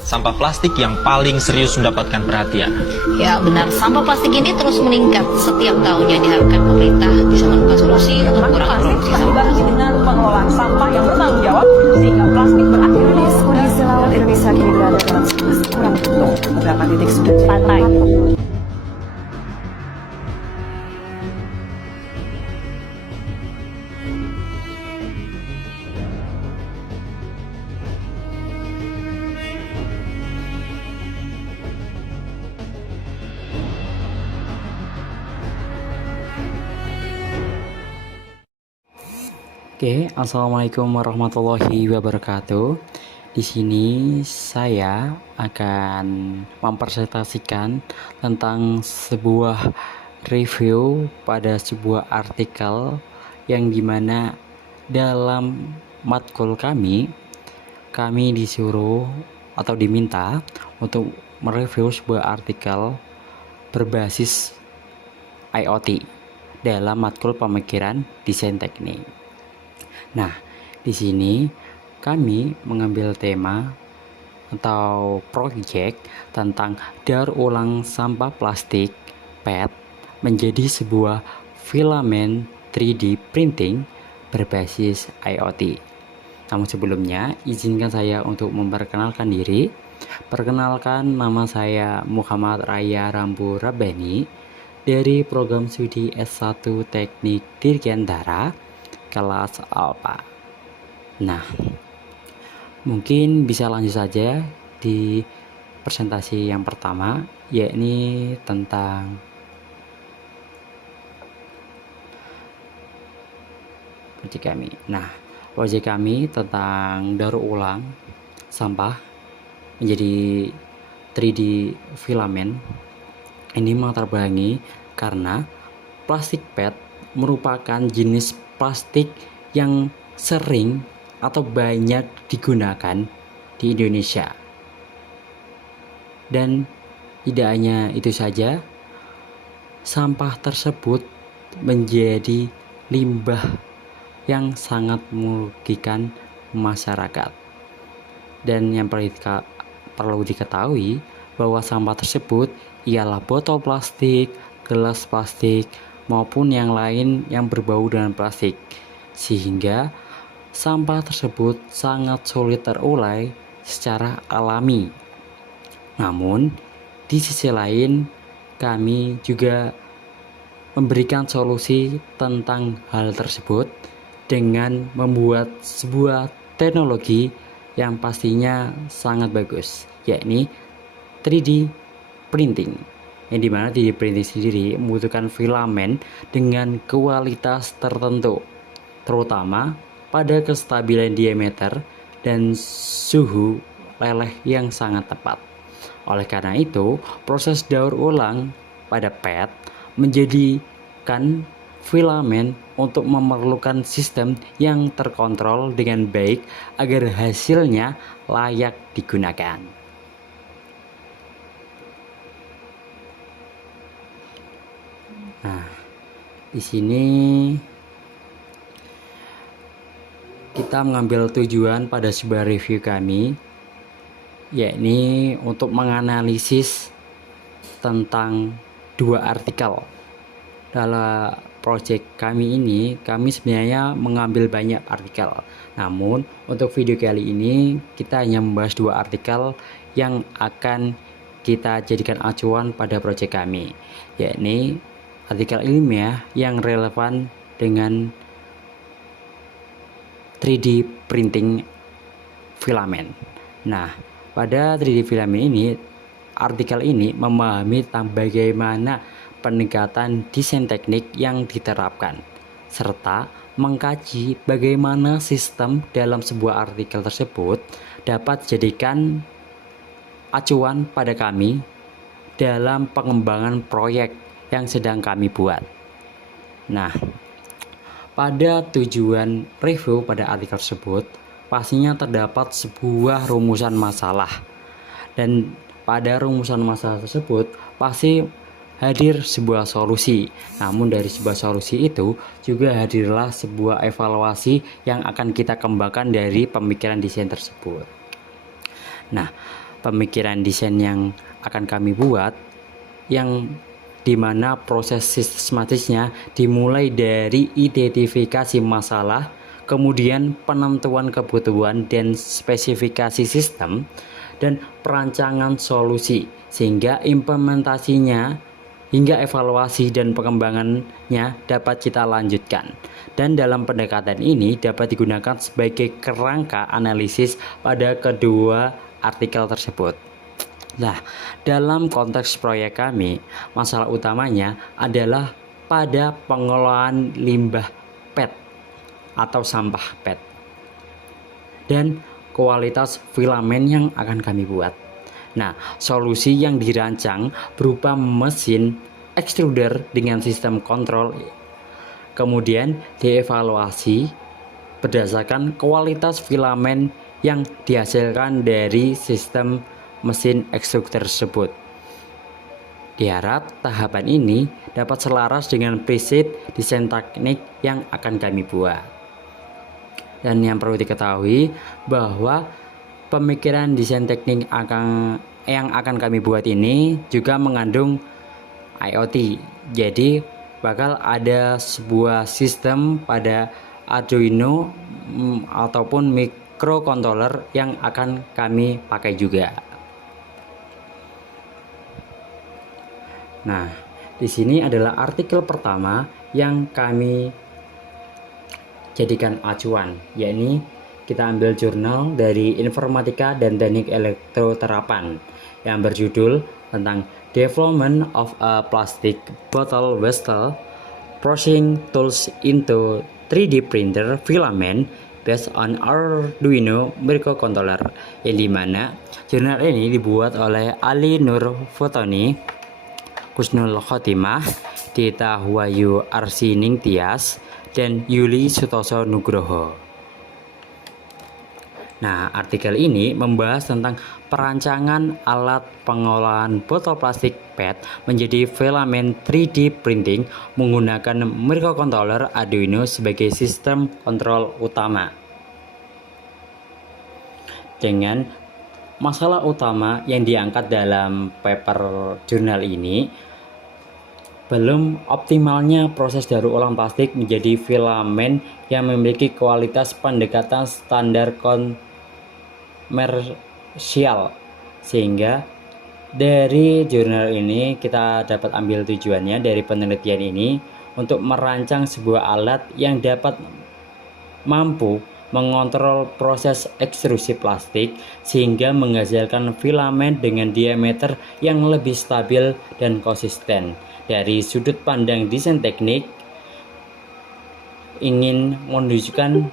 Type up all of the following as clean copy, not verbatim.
sampah plastik yang paling serius mendapatkan perhatian. Ya benar, sampah plastik ini terus meningkat setiap tahunnya. Diharapkan pemerintah bisa menemukan solusi untuk mengurangi produksi sampah. Dibarengi dengan pengelolaan sampah yang bertanggung jawab sehingga plastik berakhir di Kondisi laut Indonesia kini berada dalam situasi kurang mendukung. Beberapa titik sudah pantai. Oke, assalamualaikum warahmatullahi wabarakatuh. Di sini saya akan mempresentasikan tentang sebuah review pada sebuah artikel yang dimana dalam matkul kami disuruh atau diminta untuk mereview sebuah artikel berbasis IoT dalam matkul pemikiran desain teknik. Nah, di sini kami mengambil tema atau proyek tentang daur ulang sampah plastik PET menjadi sebuah filamen 3D printing berbasis IoT. Namun sebelumnya, izinkan saya untuk memperkenalkan diri. Perkenalkan, nama saya Muhammad Raya Rambu Rabbani dari program studi S1 Teknik Dirgantara kelas Alpha. Nah, mungkin bisa lanjut saja di presentasi yang pertama, yakni tentang proyek kami. Nah, proyek kami tentang daur ulang sampah menjadi 3D filamen ini melatar belakangi karena plastik PET merupakan jenis plastik yang sering atau banyak digunakan di Indonesia. Dan tidak hanya itu saja, sampah tersebut menjadi limbah yang sangat merugikan masyarakat. Dan yang perlu diketahui bahwa sampah tersebut ialah botol plastik, gelas plastik, maupun yang lain yang berbau dengan plastik, sehingga sampah tersebut sangat sulit terurai secara alami. Namun, di sisi lain, kami juga memberikan solusi tentang hal tersebut dengan membuat sebuah teknologi yang pastinya sangat bagus, yakni 3D printing, yang dimana 3D printing sendiri membutuhkan filamen dengan kualitas tertentu, terutama pada kestabilan diameter dan suhu leleh yang sangat tepat. Oleh karena itu, proses daur ulang pada PET menjadikan filamen untuk memerlukan sistem yang terkontrol dengan baik agar hasilnya layak digunakan. Nah, di sini kita mengambil tujuan pada sebuah review kami, yakni untuk menganalisis tentang dua artikel. Dalam proyek kami ini, kami sebenarnya mengambil banyak artikel. Namun, untuk video kali ini, kita hanya membahas dua artikel yang akan kita jadikan acuan pada proyek kami, yakni artikel ilmiah yang relevan dengan 3D printing filamen. Nah, pada 3D filamen ini, artikel ini memahami tentang bagaimana pendekatan desain teknik yang diterapkan, serta mengkaji bagaimana sistem dalam sebuah artikel tersebut dapat dijadikan acuan pada kami dalam pengembangan proyek yang sedang kami buat. Nah, pada tujuan review pada artikel tersebut, pastinya terdapat sebuah rumusan masalah. Dan pada rumusan masalah tersebut, pasti hadir sebuah solusi. Namun dari sebuah solusi itu juga hadirlah sebuah evaluasi yang akan kita kembangkan dari pemikiran desain tersebut. Nah, pemikiran desain yang akan kami buat, yang dimana proses sistematisnya dimulai dari identifikasi masalah, kemudian penentuan kebutuhan dan spesifikasi sistem, dan perancangan solusi, sehingga implementasinya hingga evaluasi dan pengembangannya dapat kita lanjutkan. Dan dalam pendekatan ini dapat digunakan sebagai kerangka analisis pada kedua artikel tersebut. Nah, dalam konteks proyek kami, masalah utamanya adalah pada pengelolaan limbah PET atau sampah PET dan kualitas filamen yang akan kami buat. Nah, solusi yang dirancang berupa mesin extruder dengan sistem kontrol, kemudian dievaluasi berdasarkan kualitas filamen yang dihasilkan dari sistem mesin ekstruktor tersebut. Diharap tahapan ini dapat selaras dengan preset desain teknik yang akan kami buat. Dan yang perlu diketahui bahwa pemikiran desain teknik yang akan kami buat ini juga mengandung IoT. Jadi bakal ada sebuah sistem pada Arduino ataupun microcontroller yang akan kami pakai juga. Nah, di sini adalah artikel pertama yang kami jadikan acuan, yakni kita ambil jurnal dari Informatika dan Teknik Elektroterapan yang berjudul tentang Development of a Plastic Bottle Vessel Processing Tools into 3D Printer Filament based on Arduino Microcontroller, yang dimana jurnal ini dibuat oleh Ali Nur Fotoni, Kusnul Khotimah, Tita Huayu Arsining Tias, dan Yuli Sutoso Nugroho. Nah, artikel ini membahas tentang perancangan alat pengolahan botol plastik PET menjadi filamen 3D printing menggunakan microcontroller Arduino sebagai sistem kontrol utama. Dengan masalah utama yang diangkat dalam paper jurnal ini, belum optimalnya proses daur ulang plastik menjadi filamen yang memiliki kualitas pendekatan standar komersial, sehingga dari jurnal ini kita dapat ambil tujuannya dari penelitian ini untuk merancang sebuah alat yang dapat mampu mengontrol proses ekstrusi plastik sehingga menghasilkan filamen dengan diameter yang lebih stabil dan konsisten. Dari sudut pandang desain teknik, ingin menunjukkan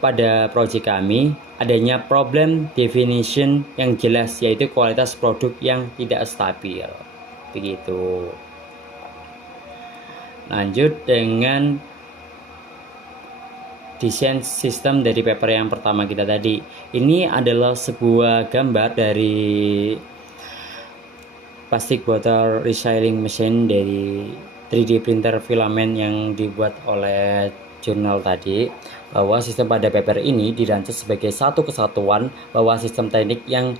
pada proyek kami adanya problem definition yang jelas, yaitu kualitas produk yang tidak stabil. Begitu. Lanjut dengan desain sistem dari paper yang pertama kita tadi. Ini adalah sebuah gambar dari plastic bottle recycling machine dari 3D printer filament yang dibuat oleh jurnal tadi, bahwa sistem pada paper ini dirancang sebagai satu kesatuan, bahwa sistem teknik yang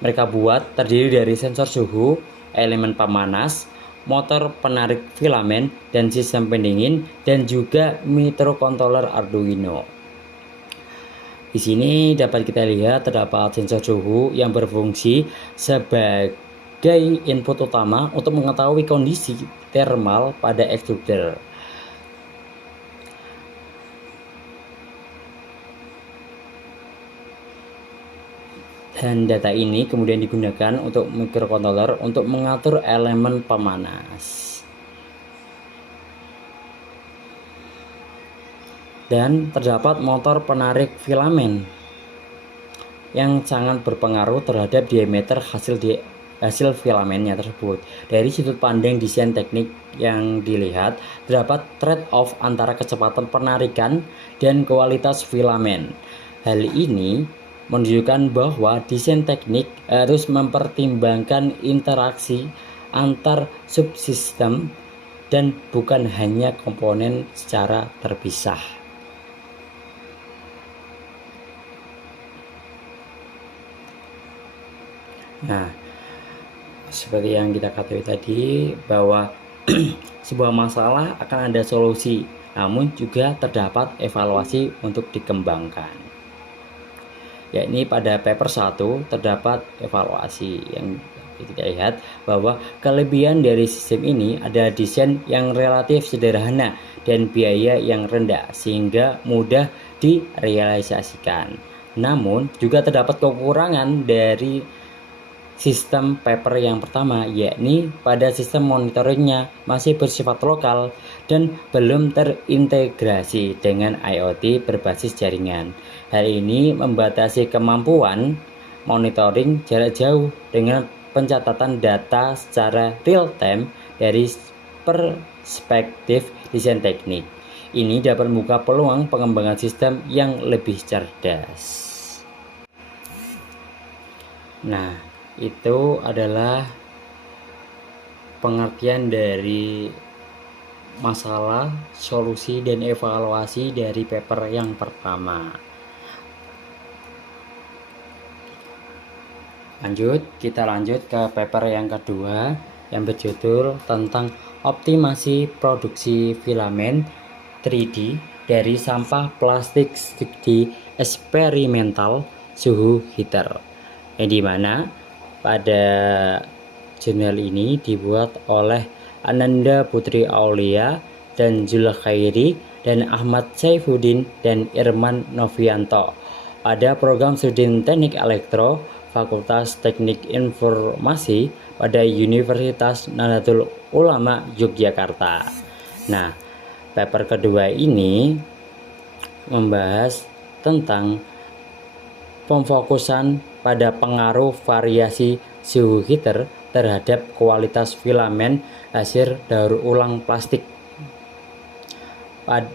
mereka buat terdiri dari sensor suhu, elemen pemanas, motor penarik filamen, dan sistem pendingin, dan juga microcontroller Arduino. Di sini dapat kita lihat terdapat sensor suhu yang berfungsi sebagai input utama untuk mengetahui kondisi thermal pada extruder. Dan data ini kemudian digunakan untuk microcontroller untuk mengatur elemen pemanas. Dan terdapat motor penarik filamen yang sangat berpengaruh terhadap diameter hasil filamennya tersebut. Dari sudut pandang desain teknik yang dilihat, terdapat trade-off antara kecepatan penarikan dan kualitas filamen. Hal ini menunjukkan bahwa desain teknik harus mempertimbangkan interaksi antar subsistem dan bukan hanya komponen secara terpisah. Nah, seperti yang kita ketahui tadi bahwa sebuah masalah akan ada solusi, namun juga terdapat evaluasi untuk dikembangkan. Yakni pada paper 1 terdapat evaluasi yang kita lihat bahwa kelebihan dari sistem ini ada desain yang relatif sederhana dan biaya yang rendah sehingga mudah direalisasikan. Namun juga terdapat kekurangan dari sistem paper yang pertama, yakni pada sistem monitoringnya masih bersifat lokal dan belum terintegrasi dengan IoT berbasis jaringan. Hal ini membatasi kemampuan monitoring jarak jauh dengan pencatatan data secara real time dari perspektif desain teknik. Ini dapat membuka peluang pengembangan sistem yang lebih cerdas. Nah, itu adalah pengertian dari masalah, solusi, dan evaluasi dari paper yang pertama. Kita lanjut ke paper yang kedua yang berjudul tentang optimasi produksi filamen 3D dari sampah plastik studi eksperimental suhu heater. Yang dimana pada jurnal ini dibuat oleh Ananda Putri Aulia dan Zulkhairi dan Ahmad Saifuddin dan Irman Novianto pada program studi Teknik Elektro Fakultas Teknik Informasi pada Universitas Nahdlatul Ulama Yogyakarta. Nah, paper kedua ini membahas tentang pemfokusan pada pengaruh variasi suhu heater terhadap kualitas filamen hasil daur ulang plastik.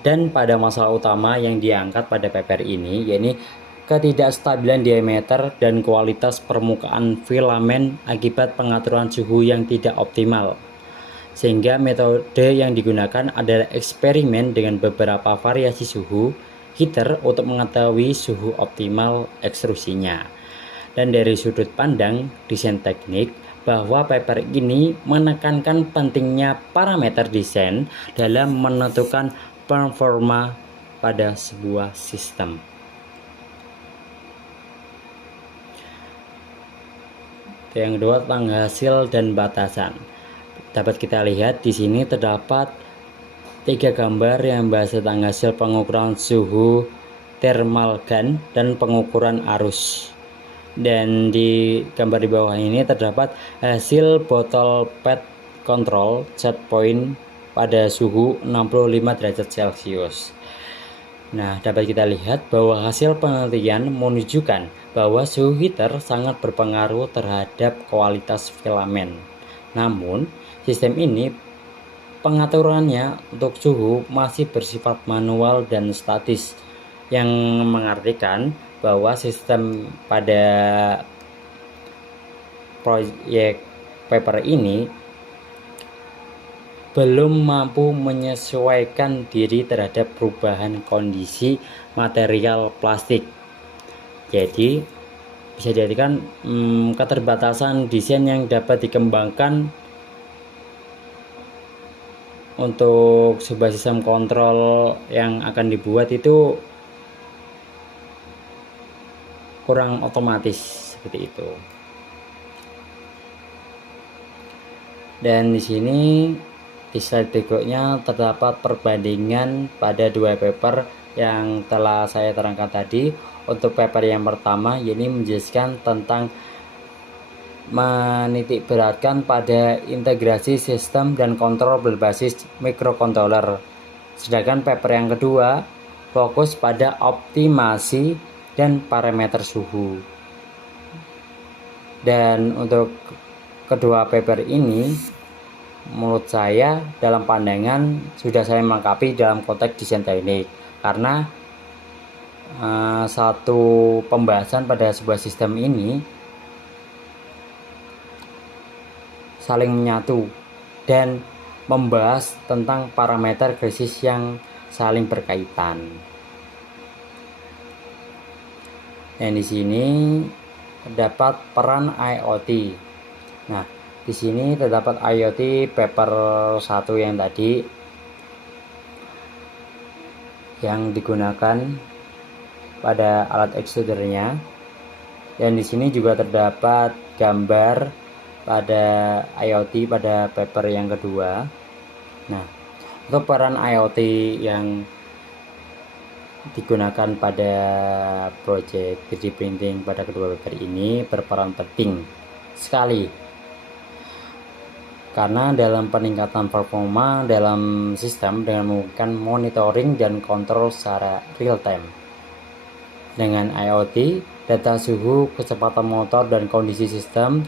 Dan pada masalah utama yang diangkat pada paper ini yakni ketidakstabilan diameter dan kualitas permukaan filamen akibat pengaturan suhu yang tidak optimal. Sehingga metode yang digunakan adalah eksperimen dengan beberapa variasi suhu heater untuk mengetahui suhu optimal ekstrusinya. Dan dari sudut pandang desain teknik, bahwa paper ini menekankan pentingnya parameter desain dalam menentukan performa pada sebuah sistem. Yang kedua tentang hasil dan batasan. Dapat kita lihat di sini terdapat 3 gambar yang membahas tentang hasil pengukuran suhu thermal gun dan pengukuran arus. Dan di gambar di bawah ini terdapat hasil botol PET control set point pada suhu 65 derajat Celcius. Nah, dapat kita lihat bahwa hasil penelitian menunjukkan bahwa suhu heater sangat berpengaruh terhadap kualitas filamen. Namun, sistem ini pengaturannya untuk suhu masih bersifat manual dan statis, yang mengartikan bahwa sistem pada proyek paper ini belum mampu menyesuaikan diri terhadap perubahan kondisi material plastik. Jadi bisa dijadikan keterbatasan desain yang dapat dikembangkan untuk sebuah sistem kontrol yang akan dibuat itu kurang otomatis seperti itu. Dan di sini di slide berikutnya terdapat perbandingan pada 2 paper yang telah saya terangkan tadi. Untuk paper yang pertama ini menjelaskan tentang menitik beratkan pada integrasi sistem dan kontrol berbasis microcontroller. Sedangkan paper yang kedua fokus pada optimasi dan parameter suhu. Dan untuk kedua paper ini menurut saya dalam pandangan sudah saya melengkapi dalam konteks desain teknik, karena satu pembahasan pada sebuah sistem ini saling menyatu dan membahas tentang parameter krisis yang saling berkaitan. Dan di sini terdapat peran IoT. Nah, di sini terdapat IoT paper 1 yang tadi yang digunakan pada alat extrudernya. Dan di sini juga terdapat gambar pada IoT pada paper yang kedua. Nah, untuk peran IoT yang digunakan pada project 3D printing pada kedua paper ini berperan penting sekali, karena dalam peningkatan performa dalam sistem dengan menggunakan monitoring dan kontrol secara real time. Dengan IoT, data suhu, kecepatan motor, dan kondisi sistem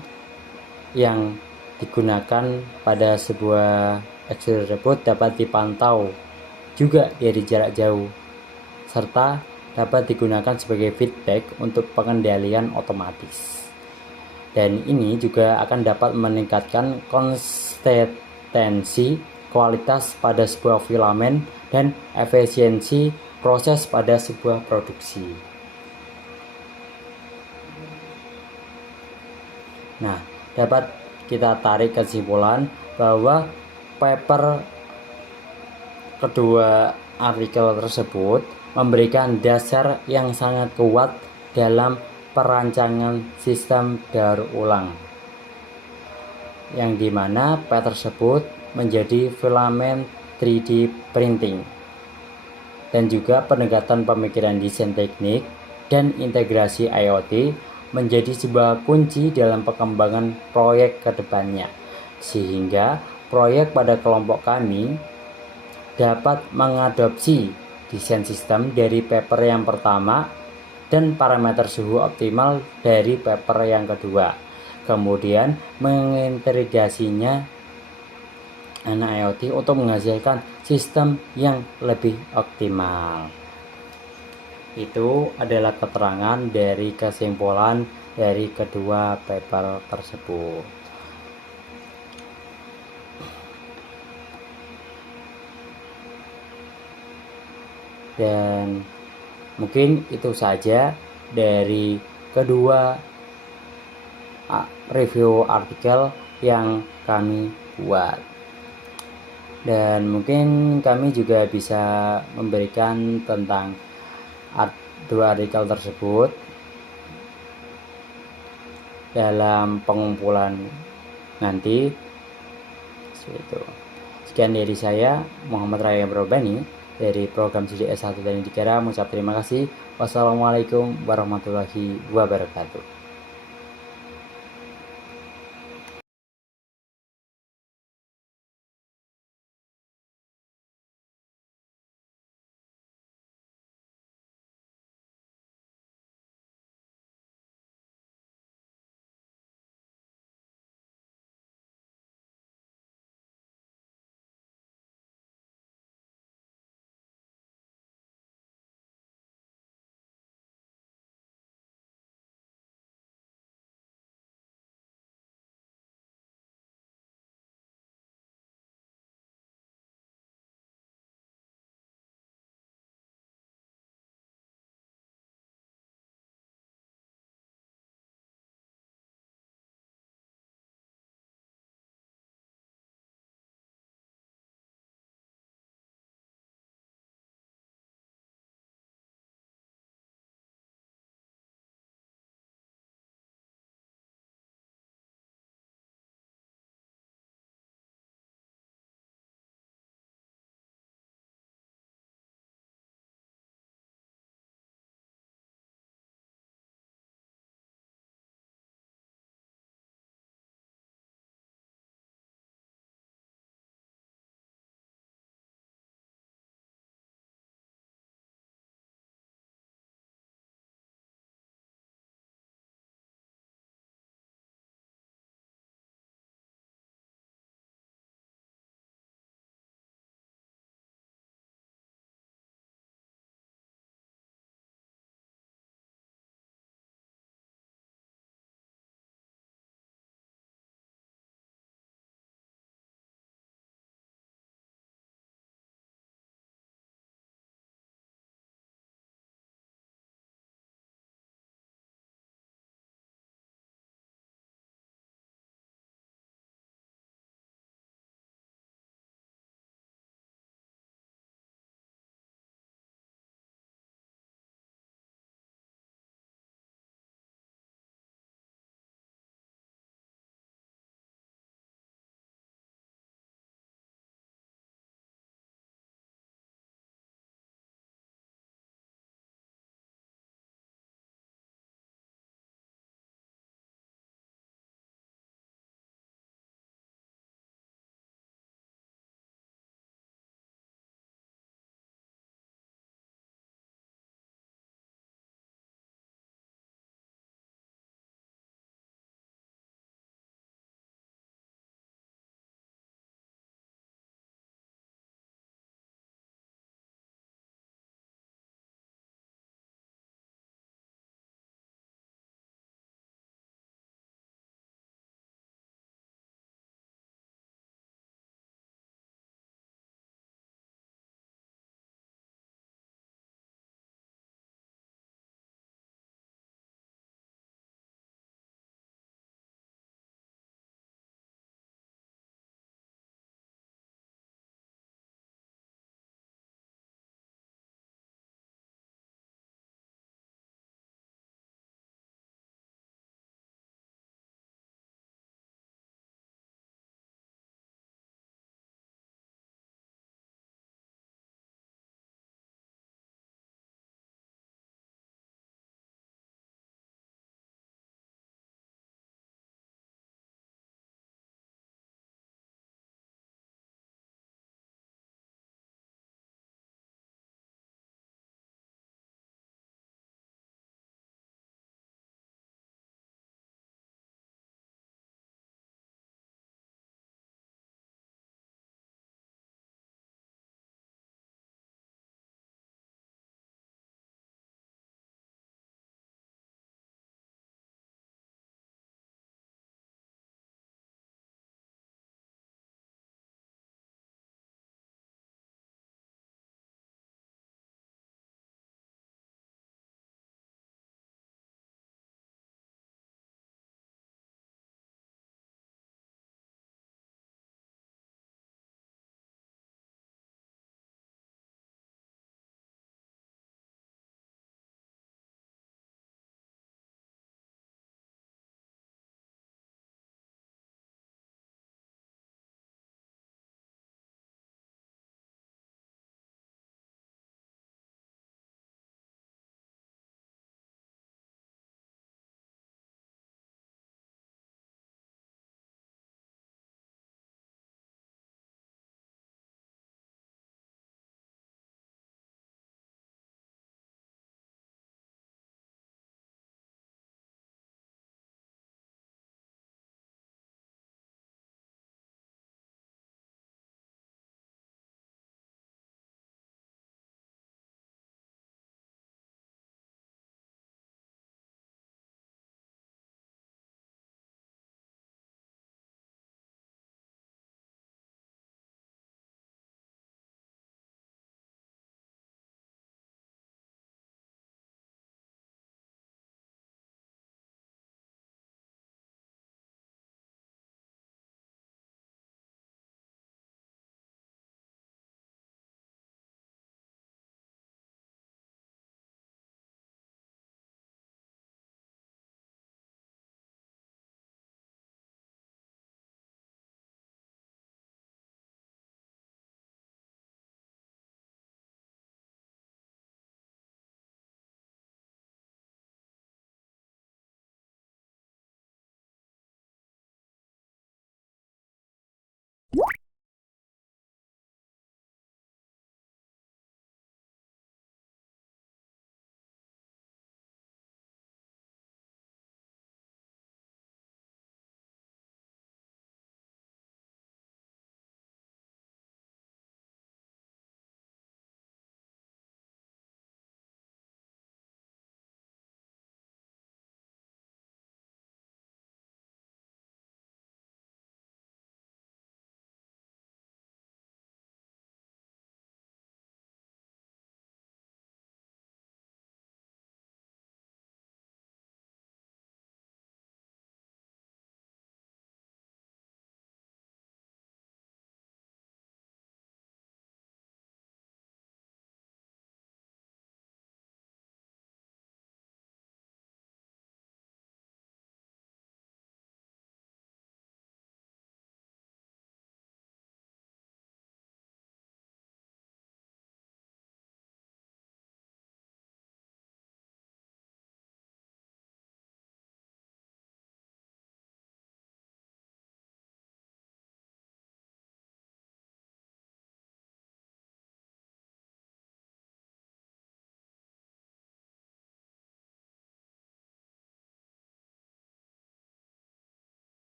yang digunakan pada sebuah extruder tersebut dapat dipantau juga dari jarak jauh, serta dapat digunakan sebagai feedback untuk pengendalian otomatis. Dan ini juga akan dapat meningkatkan konsistensi kualitas pada sebuah filamen dan efisiensi proses pada sebuah produksi. Nah, dapat kita tarik kesimpulan bahwa paper kedua artikel tersebut memberikan dasar yang sangat kuat dalam perancangan sistem daur ulang, yang dimana paper tersebut menjadi filamen 3D printing, dan juga pendekatan pemikiran desain teknik dan integrasi IoT menjadi sebuah kunci dalam perkembangan proyek ke depannya, sehingga proyek pada kelompok kami dapat mengadopsi desain sistem dari paper yang pertama dan parameter suhu optimal dari paper yang kedua, kemudian mengintegrasinya IoT untuk menghasilkan sistem yang lebih optimal. Itu adalah keterangan dari kesimpulan dari kedua paper tersebut. Dan mungkin itu saja dari kedua review artikel yang kami buat. Dan mungkin kami juga bisa memberikan tentang dua artikel tersebut dalam pengumpulan nanti. Sekian dari saya, Muhammad Raya Brobani dari program CDS 1 Teknik Dikira, mengucap terima kasih. Wassalamualaikum warahmatullahi wabarakatuh.